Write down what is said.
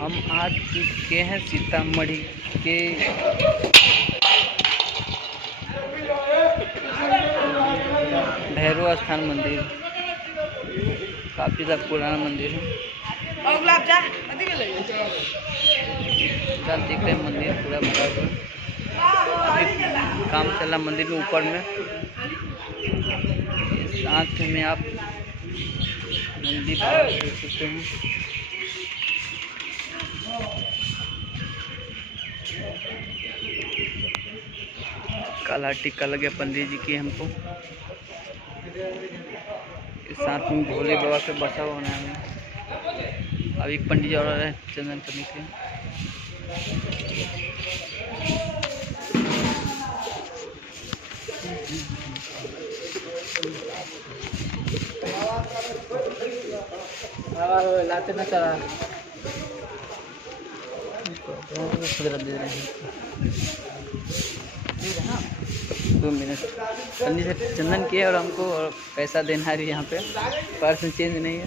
हम आ चुके हैं सीतामढ़ी के भैरव स्थान मंदिर। काफी पुराना मंदिर है। देख रहे हैं मंदिर पूरा भरा हुआ। काम चल रहा मंदिर में ऊपर में। साथ में आप नंदी बाबा देख सकते हैं। काला टिक्का लगे पंडित जी की हमको। साथ में भोले बाबा पे बसा होना है। अब एक पंडित जी और है चंदन करने के लिए। लाते ना चला 2 मिनट पंडित से चंदन किए और हमको और पैसा देना है यहाँ पे। पर्स चेंज नहीं है।